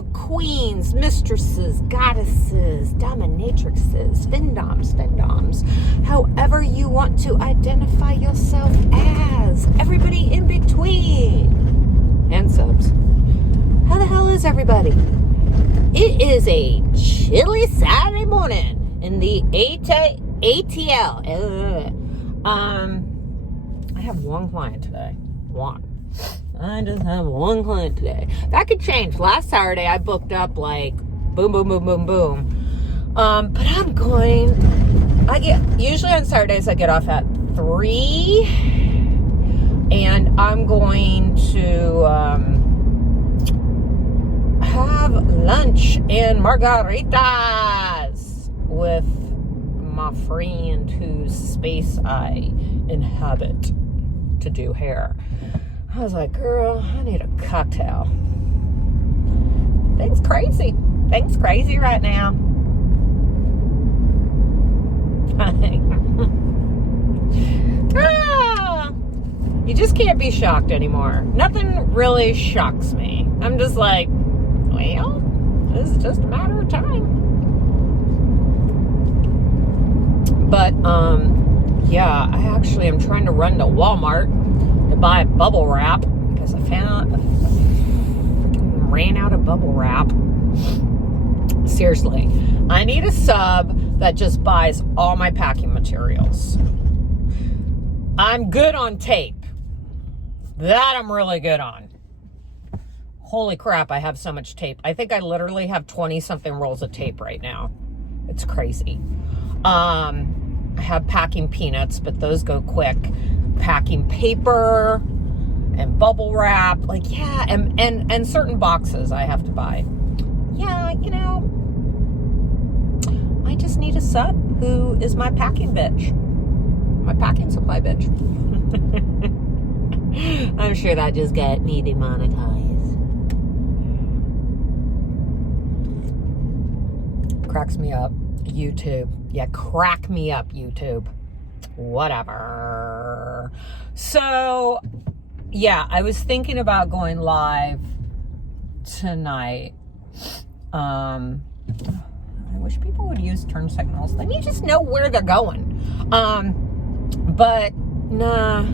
Hello, queens, mistresses, goddesses, dominatrixes, femdoms, however you want to identify yourself as. Everybody in between. And subs. How the hell is everybody? It is a chilly Saturday morning in the ATL. I have one client today. One. I just have one client today. That could change. Last Saturday, I booked up like boom, boom, boom, boom, boom. But I'm going, usually on Saturdays, I get off at 3. And I'm going to have lunch and margaritas with my friend whose space I inhabit to do hair. I was like, girl, I need a cocktail. Things crazy. Things crazy right now. You just can't be shocked anymore. Nothing really shocks me. I'm just like, well, this is just a matter of time. But, yeah, I actually am trying to run to Walmart to buy bubble wrap because I ran out of bubble wrap. Seriously, I need a sub that just buys all my packing materials. I'm good on tape. That I'm really good on. Holy crap, I have so much tape. I think I literally have 20-something rolls of tape right now. It's crazy. I have packing peanuts, but those go quick. Packing paper and bubble wrap, like, yeah, and certain boxes I have to buy. Yeah, you know, I just need a sub who is my packing bitch, my packing supply bitch. I'm sure that just got me demonetized. Cracks me up, YouTube. Yeah, crack me up, YouTube. Whatever. So, yeah, I was thinking about going live tonight. I wish people would use turn signals. Let me just know where they're going. But nah,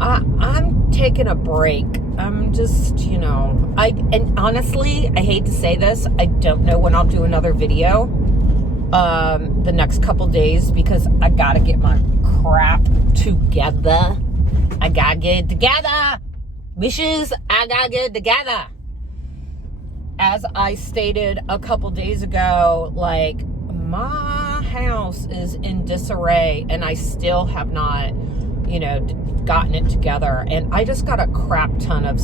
I'm taking a break. I'm just, you know, and honestly, I hate to say this, I don't know when I'll do another video the next couple days because I gotta get my crap together. I gotta get it together. Wishes, I gotta get it together. As I stated a couple days ago, like, my house is in disarray and I still have not, you know, gotten it together. And I just got a crap ton of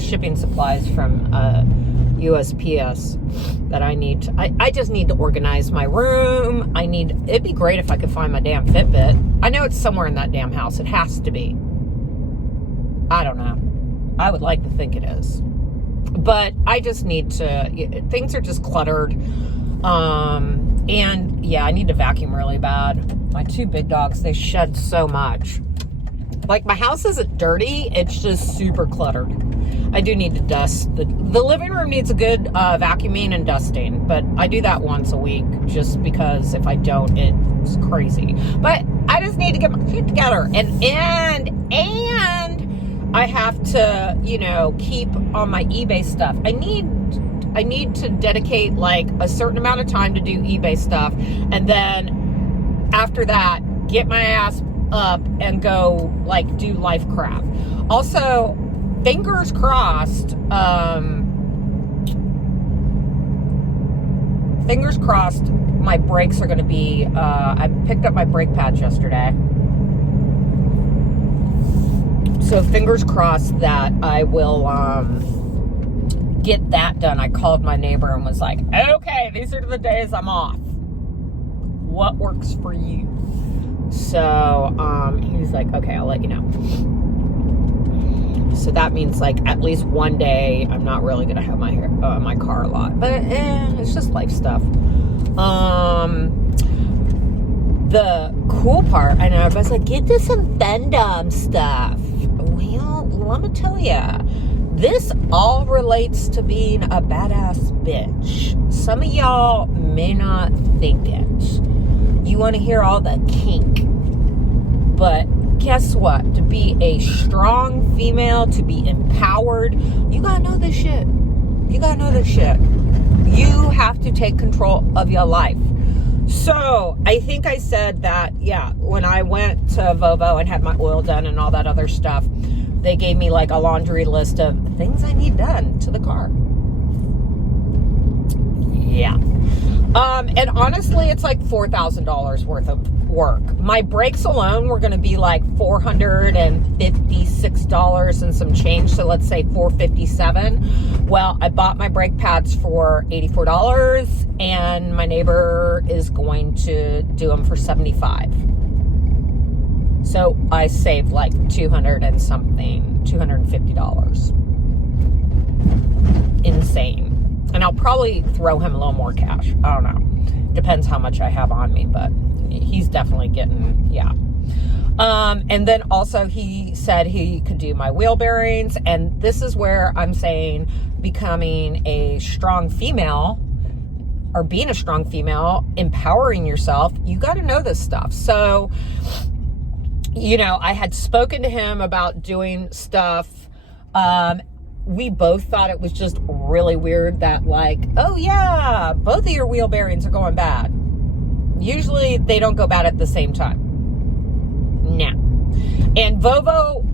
shipping supplies from USPS that I need to, I just need to organize my room. It'd be great if I could find my damn Fitbit. I know it's somewhere in that damn house. It has to be. I don't know. I would like to think it is. But I just need to, things are just cluttered. And yeah, I need to vacuum really bad. My 2 big dogs, they shed so much. Like, my house isn't dirty, it's just super cluttered. I do need to dust. The living room needs a good vacuuming and dusting, but I do that once a week just because if I don't, it's crazy. But I just need to get my shit together. And I have to, you know, keep on my eBay stuff. I need to dedicate like a certain amount of time to do eBay stuff. And then after that, get my ass up and go like do life crap. Also, fingers crossed, my brakes are going to be, I picked up my brake pads yesterday. So fingers crossed that I will get that done. I called my neighbor and was like, okay, these are the days I'm off. What works for you? So he's like, okay, I'll let you know. So that means like at least one day I'm not really going to have my car a lot. But it's just life stuff. The cool part, I know everybody's like, get to some Femdom stuff. Well, let me tell you, This all relates to being a badass bitch. Some of y'all may not think it. You want to hear all the kink. But guess what? To be a strong female, to be empowered, you gotta know this shit. You gotta know this shit. You have to take control of your life. So I think I said that, yeah, when I went to Vovo and had my oil done and all that other stuff, they gave me like a laundry list of things I need done to the car. Yeah. And honestly, it's like $4,000 worth of work. My brakes alone were going to be like $456 and some change. So let's say $457. Well, I bought my brake pads for $84 and my neighbor is going to do them for $75. So I saved like $250. Insane. And I'll probably throw him a little more cash. I don't know. Depends how much I have on me, but he's definitely getting, yeah. And then also he said he could do my wheel bearings. And this is where I'm saying becoming a strong female, or being a strong female, empowering yourself, you got to know this stuff. So, you know, I had spoken to him about doing stuff. We both thought it was just really weird that, like, oh yeah, both of your wheel bearings are going bad. Usually they don't go bad at the same time. Nah. And Vovo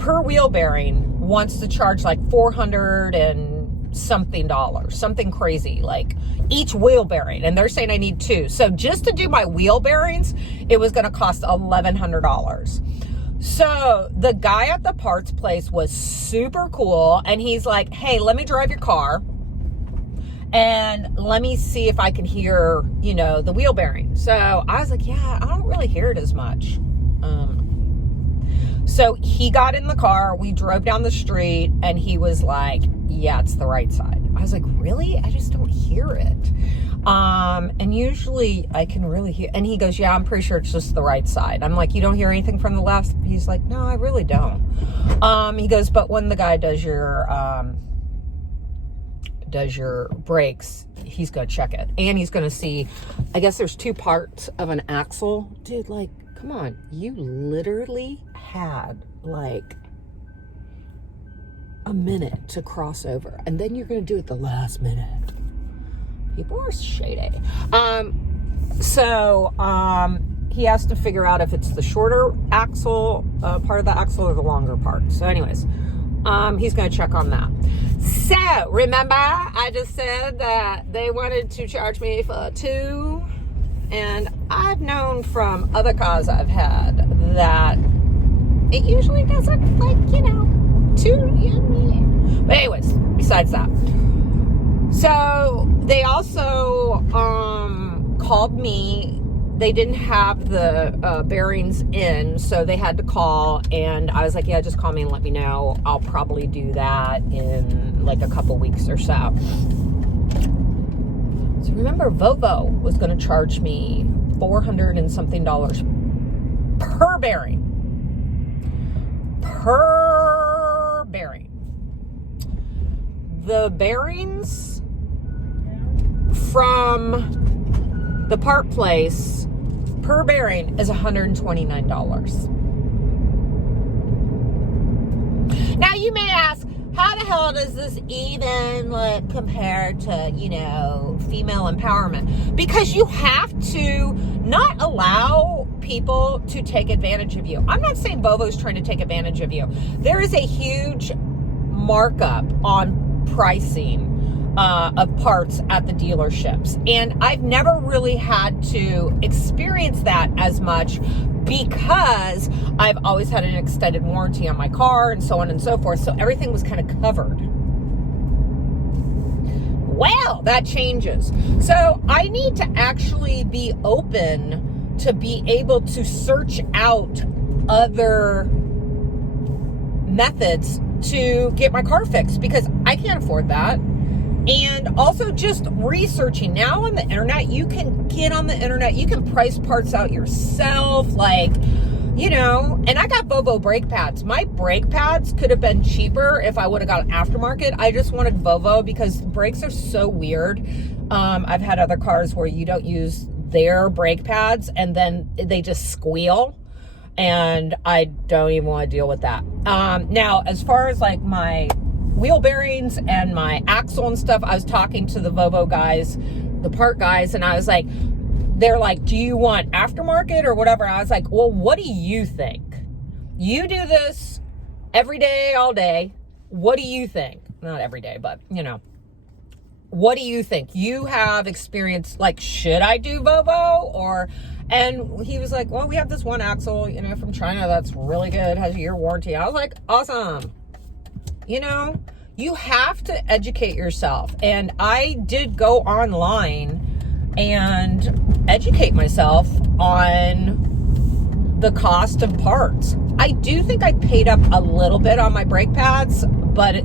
per wheel bearing wants to charge like $400 and something dollars, something crazy, like each wheel bearing. And they're saying I need 2. So just to do my wheel bearings, it was going to cost $1,100. So the guy at the parts place was super cool. And he's like, hey, let me drive your car and let me see if I can hear, you know, the wheel bearing. So I was like, yeah, I don't really hear it as much. So he got in the car, we drove down the street, and he was like, yeah, it's the right side. I was like, really? I just don't hear it. And usually I can really hear, and he goes, yeah, I'm pretty sure it's just the right side. I'm like, you don't hear anything from the left? He's like, no, I really don't. He goes, but when the guy does your brakes, he's going to check it. And he's going to see, I guess there's 2 parts of an axle. Dude, like, come on. You literally had like a minute to cross over. And then you're going to do it the last minute. People are shady. So he has to figure out if it's the shorter axle, part of the axle, or the longer part. So anyways, he's going to check on that. So remember, I just said that they wanted to charge me for 2. And I've known from other cars I've had that it usually doesn't, like, you know, 2. But anyways, besides that. So they also called me. They didn't have the bearings in, so they had to call. And I was like, yeah, just call me and let me know. I'll probably do that in like a couple weeks or so. So remember, Vovo was going to charge me $400 and something per bearing. Per bearing. The bearings from the part place per bearing is $129. Now you may ask, how the hell does this even look compared to, you know, female empowerment? Because you have to not allow people to take advantage of you. I'm not saying Vovo's trying to take advantage of you. There is a huge markup on pricing of parts at the dealerships. And I've never really had to experience that as much because I've always had an extended warranty on my car and so on and so forth. So everything was kind of covered. Well, that changes. So I need to actually be open to be able to search out other methods to get my car fixed because I can't afford that. And also just researching. Now on the internet, you can get on the internet, you can price parts out yourself. Like, you know, and I got Volvo brake pads. My brake pads could have been cheaper if I would have got aftermarket. I just wanted Volvo because brakes are so weird. I've had other cars where you don't use their brake pads and then they just squeal, and I don't even want to deal with that. Now, as far as like my wheel bearings and my axle and stuff, I was talking to the Volvo guys, the part guys, and I was like, they're like, do you want aftermarket or whatever? I was like, well, what do you think? You do this every day, all day. What do you think? Not every day, but you know, what do you think? You have experience, like, should I do Volvo or, and he was like, well, we have this one axle, you know, from China that's really good, has a year warranty. I was like, awesome. You know, you have to educate yourself. And I did go online and educate myself on the cost of parts. I do think I paid up a little bit on my brake pads, but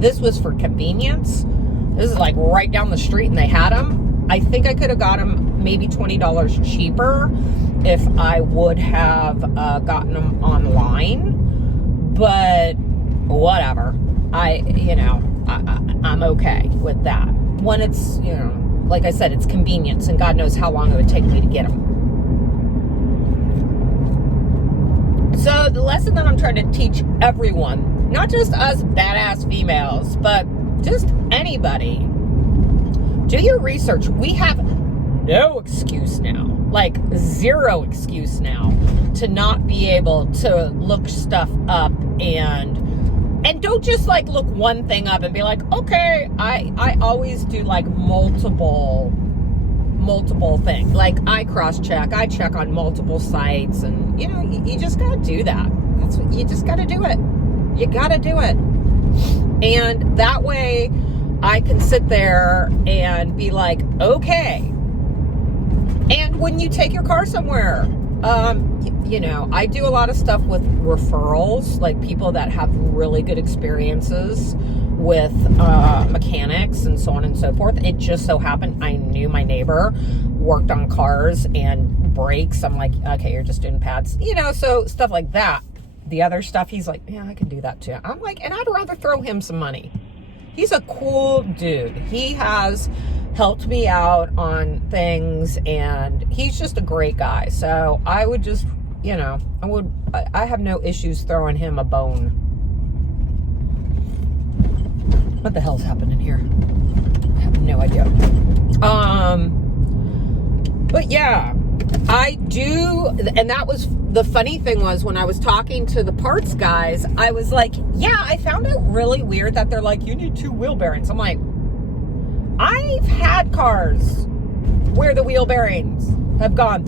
this was for convenience. This is like right down the street and they had them. I think I could have got them maybe $20 cheaper if I would have gotten them online, but whatever. I'm okay with that. When it's, you know, like I said, it's convenience, and God knows how long it would take me to get them. So the lesson that I'm trying to teach everyone, not just us badass females, but just anybody, do your research. We have no excuse now, like zero excuse now, to not be able to look stuff up, and don't just like look one thing up and be like, okay. I always do like multiple things. Like I cross-check, I check on multiple sites, and you know, you just gotta do that. That's what you just gotta do it. You gotta do it. And that way I can sit there and be like, okay. And when you take your car somewhere, you know, I do a lot of stuff with referrals, like people that have really good experiences with mechanics and so on and so forth. It just so happened I knew my neighbor worked on cars and brakes. I'm like, okay, you're just doing pads, you know, so stuff like that. The other stuff, he's like, yeah, I can do that too. I'm like, and I'd rather throw him some money. He's a cool dude. He has helped me out on things, and he's just a great guy. So I would just, you know, I have no issues throwing him a bone. What the hell's happening here? I have no idea. But yeah, I do, and that was, the funny thing was when I was talking to the parts guys, I was like, yeah, I found it really weird that they're like, you need 2 wheel bearings. I'm like, I've had cars where the wheel bearings have gone,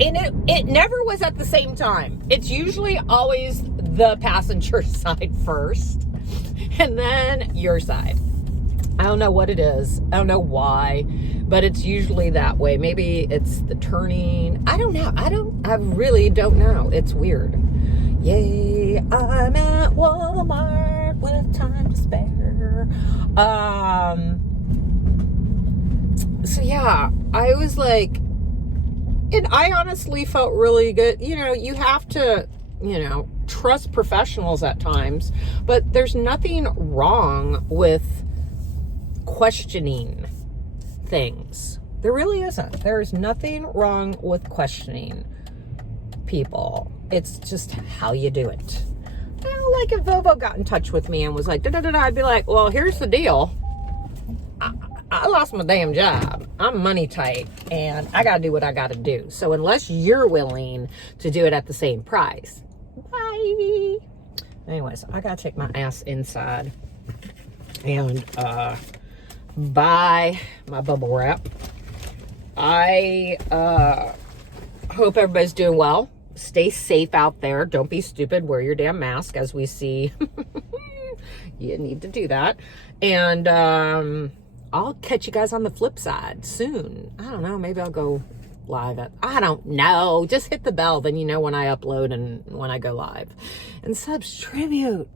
and it never was at the same time. It's usually always the passenger side first, and then your side. I don't know what it is. I don't know why, but it's usually that way. Maybe it's the turning. I don't know. I really don't know. It's weird. Yay, I'm at Walmart with time to spare. So yeah, I was like, and I honestly felt really good. You know, you have to, you know, trust professionals at times, but there's nothing wrong with questioning things. There really isn't. There's nothing wrong with questioning people. It's just how you do it. Well, like if Volvo got in touch with me and was like, da-da-da-da, I'd be like, well, here's the deal. I lost my damn job. I'm money tight, and I got to do what I got to do. So unless you're willing to do it at the same price, bye. Anyways, I got to take my ass inside and buy my bubble wrap. I hope everybody's doing well. Stay safe out there. Don't be stupid. Wear your damn mask, as we see. You need to do that. And I'll catch you guys on the flip side soon. I don't know. Maybe I'll go live I don't know. Just hit the bell. Then you know when I upload and when I go live. And subtribute.